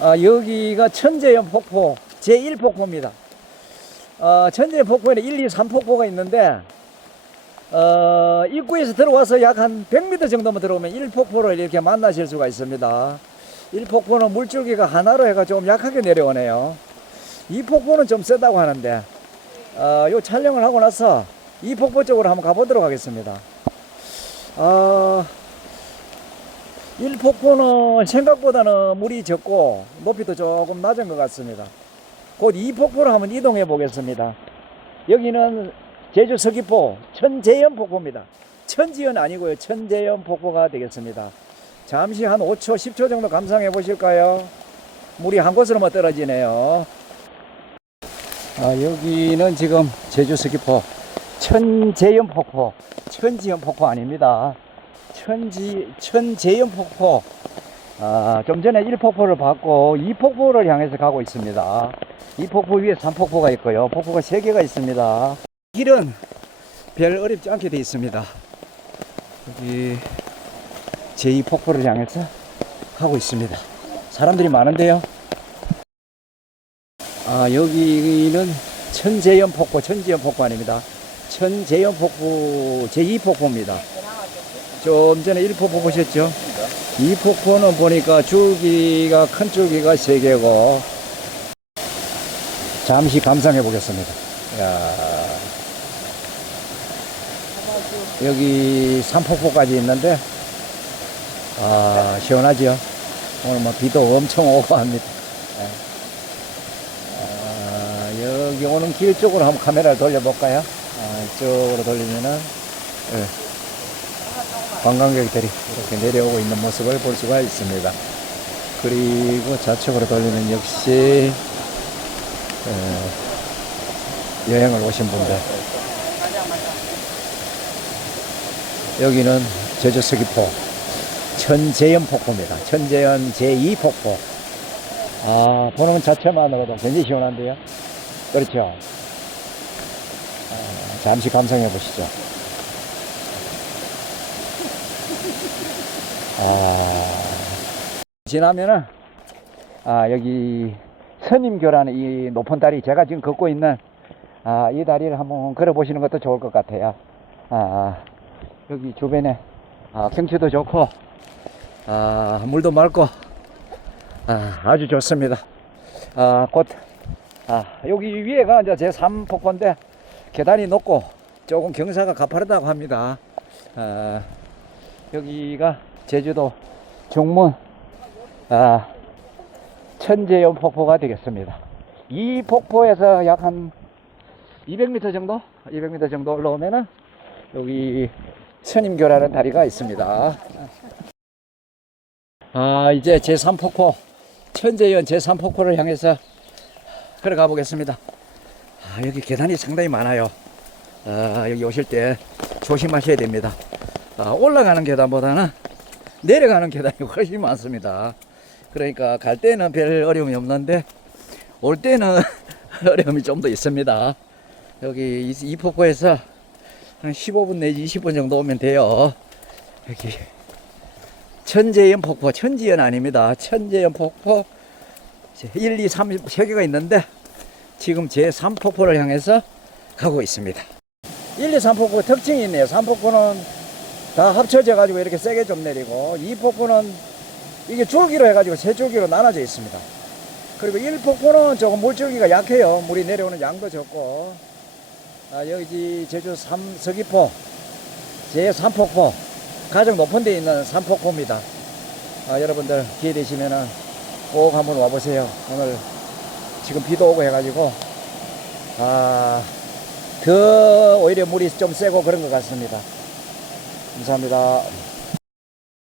아, 여기가 천재연 폭포 제1폭포입니다. 어, 천재연 폭포에는 1, 2, 3폭포가 있는데 어, 입구에서 들어와서 약 한 100m 정도만 들어오면 1폭포를 이렇게 만나실 수가 있습니다. 1폭포는 물줄기가 하나로 해가 좀 약하게 내려오네요. 2폭포는 좀 세다고 하는데 어, 요 촬영을 하고 나서 2폭포 쪽으로 한번 가보도록 하겠습니다. 어, 1폭포는 생각보다는 물이 적고 높이도 조금 낮은 것 같습니다. 곧 2폭포로 한번 이동해 보겠습니다. 여기는 제주 서귀포 천재연 폭포입니다. 천지연 아니고요. 천재연 폭포가 되겠습니다. 잠시 한 5초, 10초 정도 감상해 보실까요? 물이 한 곳으로만 떨어지네요. 아, 여기는 지금 제주 서귀포 천재연 폭포, 천지연 폭포 아닙니다. 천지, 천재연 폭포. 아, 좀 전에 1폭포를 봤고 2폭포를 향해서 가고 있습니다. 2폭포 위에 3폭포가 있고요. 폭포가 3개가 있습니다. 길은 별 어렵지 않게 되어 있습니다. 여기 제2폭포를 향해서 가고 있습니다. 사람들이 많은데요. 아, 여기는 천재연 폭포, 천재연 폭포 아닙니다. 천재연 폭포, 제2폭포입니다. 좀 전에 1폭포 보셨죠? 2폭포는 보니까 줄기가, 큰 줄기가 3개고, 잠시 감상해 보겠습니다. 야 여기 3폭포까지 있는데, 아, 시원하죠? 오늘 뭐 비도 엄청 오고 합니다. 예. 아, 여기 오는 길 쪽으로 한번 카메라를 돌려볼까요? 아, 이쪽으로 돌리면은, 예. 관광객들이 이렇게 내려오고 있는 모습을 볼 수가 있습니다. 그리고 좌측으로 돌리면 역시, 예, 여행을 오신 분들. 여기는 제주 서귀포 천재연 폭포입니다. 천재연 제2폭포. 아, 보는 자체만으로도 굉장히 시원한데요. 그렇죠. 아, 잠시 감상해 보시죠. 아, 지나면은, 아, 여기 선임교라는 이 높은 다리, 제가 지금 걷고 있는, 아, 이 다리를 한번 걸어 보시는 것도 좋을 것 같아요. 아, 여기 주변에, 아, 경치도 좋고, 아, 물도 맑고, 아, 아주 좋습니다. 아, 곧, 아, 여기 위에가 이제 제 3폭포인데, 계단이 높고, 조금 경사가 가파르다고 합니다. 아, 여기가 제주도 종문, 아, 천재연 폭포가 되겠습니다. 이 폭포에서 약 한 200m 정도? 200m 정도 올라오면은, 여기 선임교라는 다리가 있습니다. 아, 이제 제3폭포, 천재연 제3폭포를 향해서 걸어가 보겠습니다. 아, 여기 계단이 상당히 많아요. 아, 여기 오실 때 조심하셔야 됩니다. 아, 올라가는 계단보다는 내려가는 계단이 훨씬 많습니다. 그러니까 갈 때는 별 어려움이 없는데 올 때는 어려움이 좀 더 있습니다. 여기 이, 이 폭포에서 한 15분 내지 20분 정도 오면 돼요. 여기 천재연 폭포, 천지연 아닙니다. 천재연 폭포 1, 2, 3, 3개가 있는데 지금 제 3폭포를 향해서 가고 있습니다. 1, 2, 3폭포 특징이 있네요. 3폭포는 다 합쳐져 가지고 이렇게 세게 좀 내리고 2폭포는 이게 줄기로 해가지고 세 줄기로 나눠져 있습니다. 그리고 1폭포는 조금 물줄기가 약해요. 물이 내려오는 양도 적고 아, 여기 제주 삼 서귀포 제 3폭포 가장 높은 데 있는 3폭포입니다. 아, 여러분들 기회 되시면은 꼭 한번 와보세요. 오늘 지금 비도 오고 해가지고 아, 더 오히려 물이 좀 세고 그런 것 같습니다. 감사합니다.